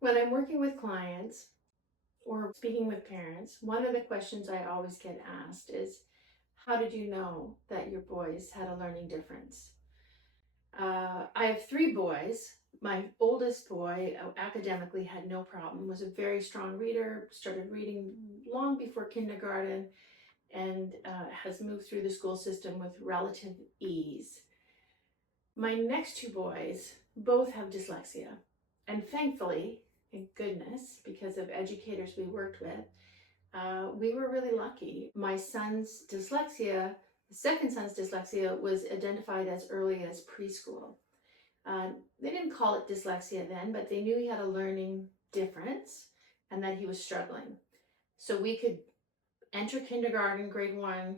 When I'm working with clients or speaking with parents, one of the questions I always get asked is, how did you know that your boys had a learning difference? I have three boys. My oldest boy academically had no problem, was a very strong reader, started reading long before kindergarten, and has moved through the school system with relative ease. My next two boys both have dyslexia, and thankfully, thank goodness, because of educators we worked with, we were really lucky. My son's dyslexia, the second son's dyslexia, was identified as early as preschool. They didn't call it dyslexia then, but they knew he had a learning difference and that he was struggling. So we could enter kindergarten, grade one,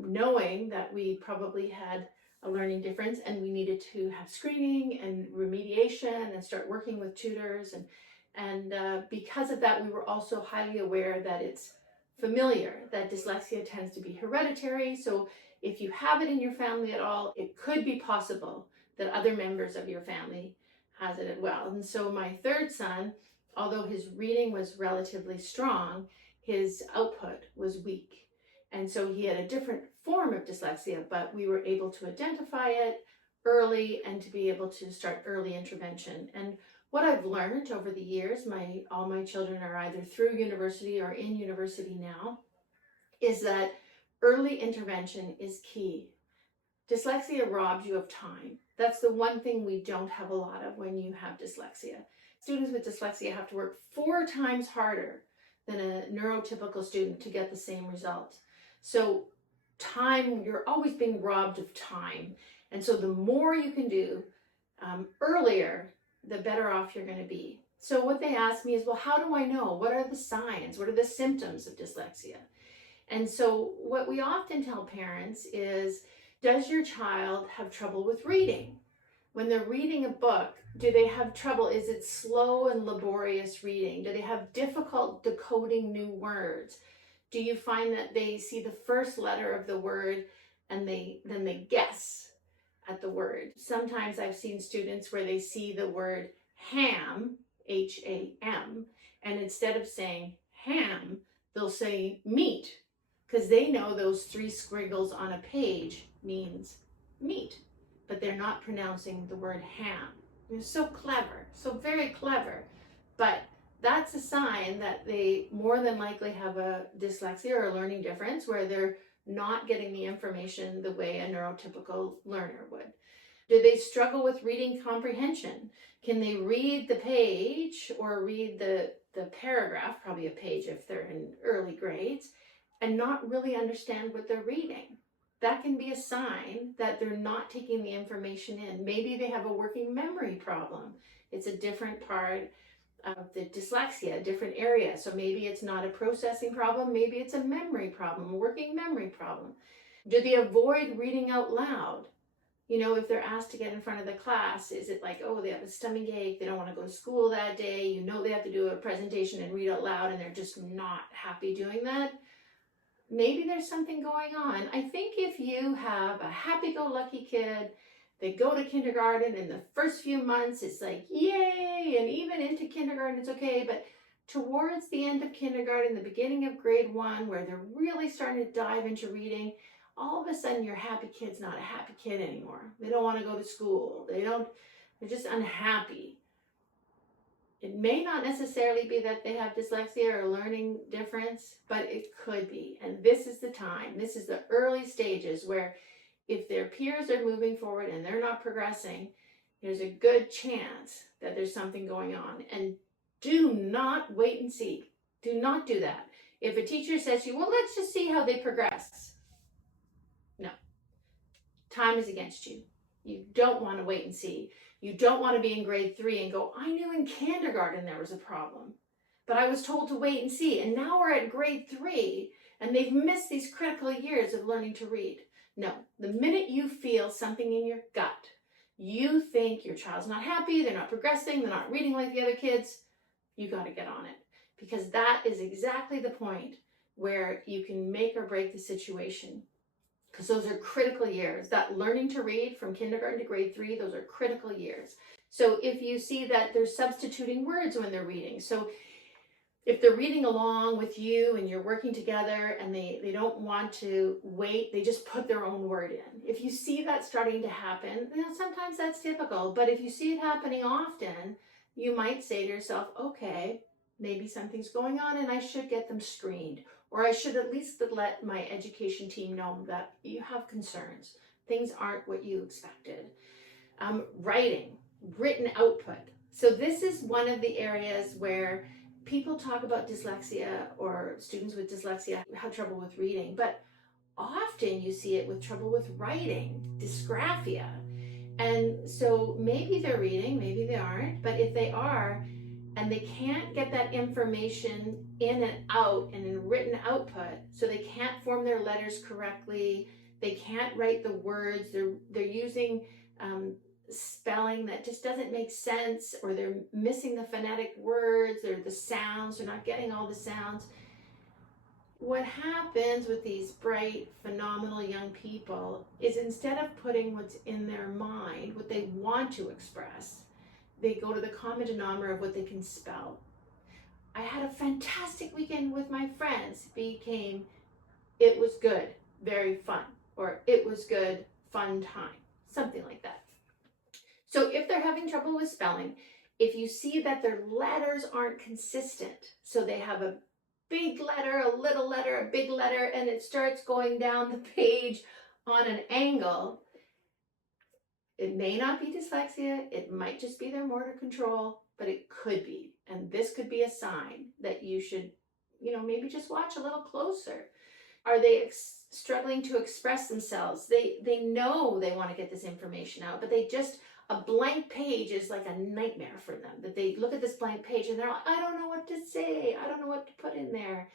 knowing that we probably had a learning difference and we needed to have screening and remediation and start working with tutors. And because of that, we were also highly aware that it's familiar, that dyslexia tends to be hereditary. So if you have it in your family at all, it could be possible that other members of your family has it as well. And so my third son, although his reading was relatively strong, his output was weak. And so he had a different form of dyslexia, but we were able to identify it early and to be able to start early intervention. And what I've learned over the years, all my children are either through university or in university now, is that early intervention is key. Dyslexia robs you of time. That's the one thing we don't have a lot of when you have dyslexia. Students with dyslexia have to work 4 times harder than a neurotypical student to get the same result. So time, you're always being robbed of time. And so the more you can do earlier, the better off you're going to be. So what they ask me is, well, how do I know? What are the signs? What are the symptoms of dyslexia? And so what we often tell parents is, does your child have trouble with reading? When they're reading a book, do they have trouble? Is it slow and laborious reading? Do they have difficult decoding new words? Do you find that they see the first letter of the word and then they guess at the word? Sometimes I've seen students where they see the word ham, H-A-M, and instead of saying ham, they'll say meat, because they know those 3 squiggles on a page means meat, but they're not pronouncing the word ham. They're so clever, so very clever, but that's a sign that they more than likely have a dyslexia or a learning difference where they're not getting the information the way a neurotypical learner would. Do they struggle with reading comprehension? Can they read the page or read the paragraph, probably a page if they're in early grades, and not really understand what they're reading? That can be a sign that they're not taking the information in. Maybe they have a working memory problem. It's a different part of the dyslexia, a different area. So maybe it's not a processing problem, maybe it's a memory problem, a working memory problem. Do they avoid reading out loud? You know, if they're asked to get in front of the class, is it like, oh, they have a stomach ache, they don't want to go to school that day, you know they have to do a presentation and read out loud and they're just not happy doing that? Maybe there's something going on. I think if you have a happy-go-lucky kid, they go to kindergarten in the first few months, it's like, yay, and even into kindergarten, it's okay, but towards the end of kindergarten, the beginning of grade 1, where they're really starting to dive into reading, all of a sudden your happy kid's not a happy kid anymore. They don't want to go to school. They're just unhappy. It may not necessarily be that they have dyslexia or a learning difference, but it could be. And this is the time, this is the early stages where if their peers are moving forward and they're not progressing, there's a good chance that there's something going on. And do not wait and see. Do not do that. If a teacher says to you, well, let's just see how they progress. No. Time is against you. You don't want to wait and see. You don't want to be in grade 3 and go, I knew in kindergarten there was a problem, but I was told to wait and see. And now we're at grade 3 and they've missed these critical years of learning to read. No, the minute you feel something in your gut, you think your child's not happy, they're not progressing, they're not reading like the other kids, you got to get on it, because that is exactly the point where you can make or break the situation. Because those are critical years. That learning to read from kindergarten to grade 3, those are critical years. So if you see that they're substituting words when they're reading, so if they're reading along with you and you're working together and they don't want to wait, they just put their own word in. If you see that starting to happen, sometimes that's typical, but if you see it happening often, you might say to yourself, okay, maybe something's going on and I should get them screened, or I should at least let my education team know that you have concerns. Things aren't what you expected. Written output. So this is one of the areas where people talk about dyslexia, or students with dyslexia have trouble with reading, but often you see it with trouble with writing, dysgraphia. And so maybe they're reading, maybe they aren't, but if they are, and they can't get that information in and out and in written output, so they can't form their letters correctly, they can't write the words, they're using spelling that just doesn't make sense, or they're missing the phonetic words or the sounds, they're not getting all the sounds. What happens with these bright, phenomenal young people is, instead of putting what's in their mind, what they want to express, they go to the common denominator of what they can spell. I had a fantastic weekend with my friends became, it was good, very fun, or it was good, fun time, something like that. So if they're having trouble with spelling, if you see that their letters aren't consistent, so they have a big letter, a little letter, a big letter, and it starts going down the page on an angle, it may not be dyslexia, it might just be their motor control, but it could be. And this could be a sign that you should, maybe just watch a little closer. Are they struggling to express themselves? They know they want to get this information out, but a blank page is like a nightmare for them. That they look at this blank page and they're like, I don't know what to say. I don't know what to put in there.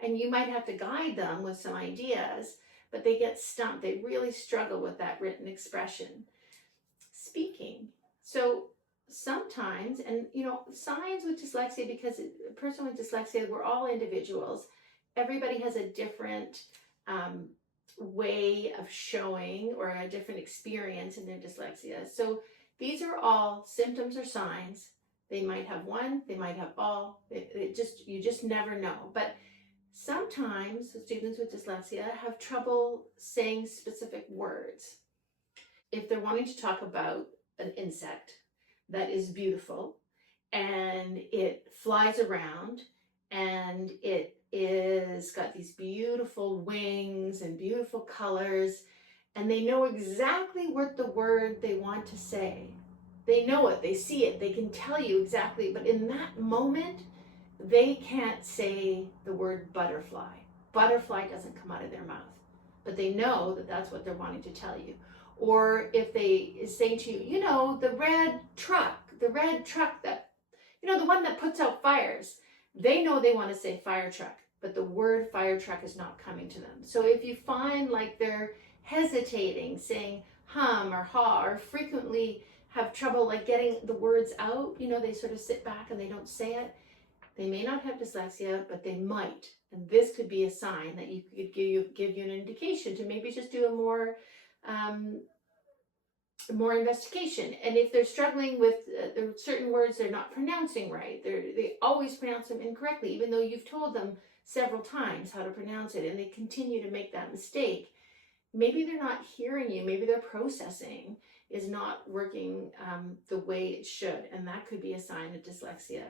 And you might have to guide them with some ideas, but they get stumped. They really struggle with that written expression. Speaking. So sometimes, and signs with dyslexia, because a person with dyslexia, we're all individuals. Everybody has a different way of showing, or a different experience in their dyslexia. So these are all symptoms or signs. They might have one, they might have all. You just never know. But sometimes students with dyslexia have trouble saying specific words. If they're wanting to talk about an insect that is beautiful and it flies around and it is got these beautiful wings and beautiful colors, and they know exactly what the word they want to say. They know it, they see it, they can tell you exactly, but in that moment, they can't say the word butterfly. Butterfly doesn't come out of their mouth, but they know that that's what they're wanting to tell you. Or if they say to you, the red truck that, the one that puts out fires, they know they want to say fire truck, but the word fire truck is not coming to them. So if you find like they're hesitating, saying hum or ha, or frequently have trouble like getting the words out, they sort of sit back and they don't say it, they may not have dyslexia, but they might. And this could be a sign that you could give you an indication to maybe just do a more investigation. And if they're struggling with certain words they're not pronouncing right, they always pronounce them incorrectly, even though you've told them several times how to pronounce it, and they continue to make that mistake. Maybe they're not hearing you. Maybe their processing is not working the way it should, and that could be a sign of dyslexia.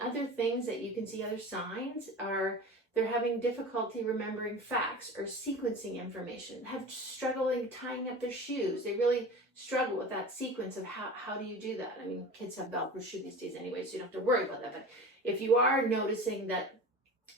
Other things that you can see, other signs, are they're having difficulty remembering facts or sequencing information, have struggling tying up their shoes. They really struggle with that sequence of how do you do that? I mean, kids have Velcro shoes these days anyway, so you don't have to worry about that. But if you are noticing that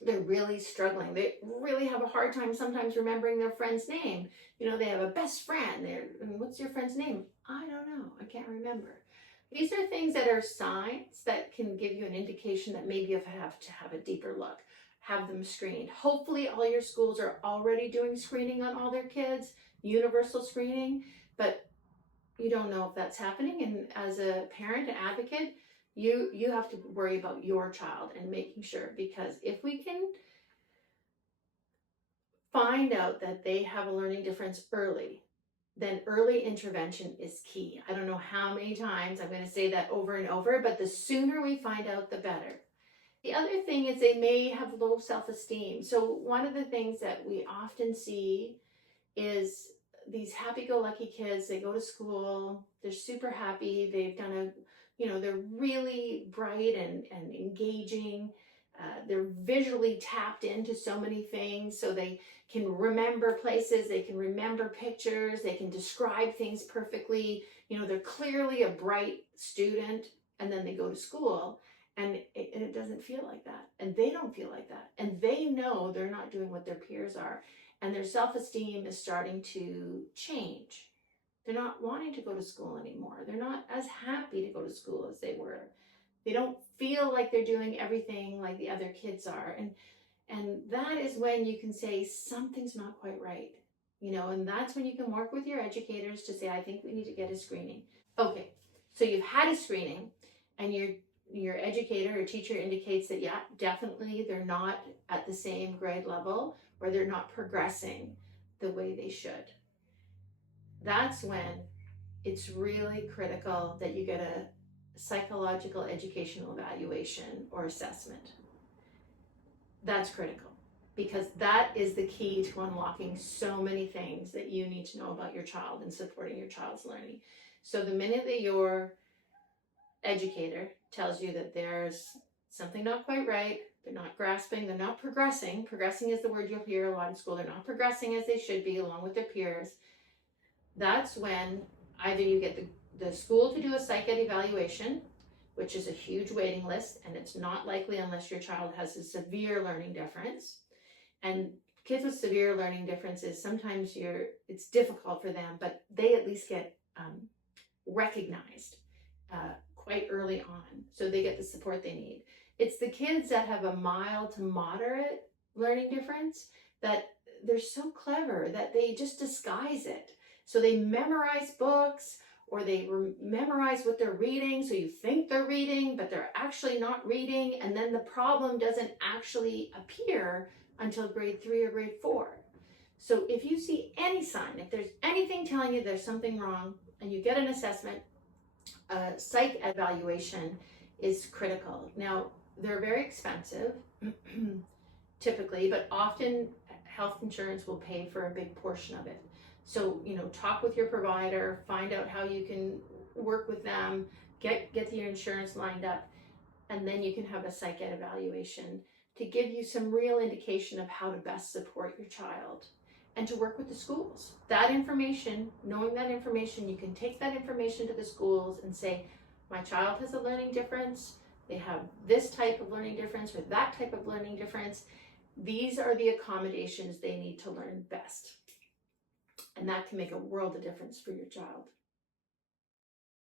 they're really struggling, they really have a hard time sometimes remembering their friend's name. They have a best friend. What's your friend's name? I don't know. I can't remember. These are things that are signs that can give you an indication that maybe you have to have a deeper look, have them screened. Hopefully all your schools are already doing screening on all their kids, universal screening, but you don't know if that's happening. And as a parent and advocate, you have to worry about your child and making sure, because if we can find out that they have a learning difference early, then early intervention is key. I don't know how many times I'm going to say that over and over, but the sooner we find out, the better. The other thing is they may have low self-esteem. So one of the things that we often see is these happy-go-lucky kids. They go to school, they're super happy, they've done a, they're really bright and engaging. They're visually tapped into so many things, so they can remember places, they can remember pictures, they can describe things perfectly. They're clearly a bright student, and then they go to school and it doesn't feel like that, and they don't feel like that, and they know they're not doing what their peers are, and their self-esteem is starting to change. They're not wanting to go to school anymore. They're not as happy to go to school as they were. They don't feel like they're doing everything like the other kids are. And that is when you can say something's not quite right. And that's when you can work with your educators to say, I think we need to get a screening. Okay, so you've had a screening and your educator or teacher indicates that, yeah, definitely they're not at the same grade level, or they're not progressing the way they should. That's when it's really critical that you get a psychological educational evaluation or assessment. That's critical, because that is the key to unlocking so many things that you need to know about your child and supporting your child's learning. So the minute that your educator tells you that there's something not quite right, they're not grasping, they're not progressing. Progressing is the word you'll hear a lot in school. They're not progressing as they should be along with their peers. That's when either you get the school to do a psych ed evaluation, which is a huge waiting list, and it's not likely unless your child has a severe learning difference. And kids with severe learning differences, sometimes it's difficult for them, but they at least get recognized quite early on, so they get the support they need. It's the kids that have a mild to moderate learning difference that they're so clever that they just disguise it. So they memorize books, or they memorize what they're reading, so you think they're reading, but they're actually not reading, and then the problem doesn't actually appear until grade 3 or grade 4. So if you see any sign, if there's anything telling you there's something wrong, and you get an assessment, a psych evaluation is critical. Now, they're very expensive, typically, but often health insurance will pay for a big portion of it. So, talk with your provider, find out how you can work with them, get your insurance lined up, and then you can have a psych ed evaluation to give you some real indication of how to best support your child, and to work with the schools. That information, knowing that information, you can take that information to the schools and say, my child has a learning difference, they have this type of learning difference or that type of learning difference. These are the accommodations they need to learn best. And that can make a world of difference for your child.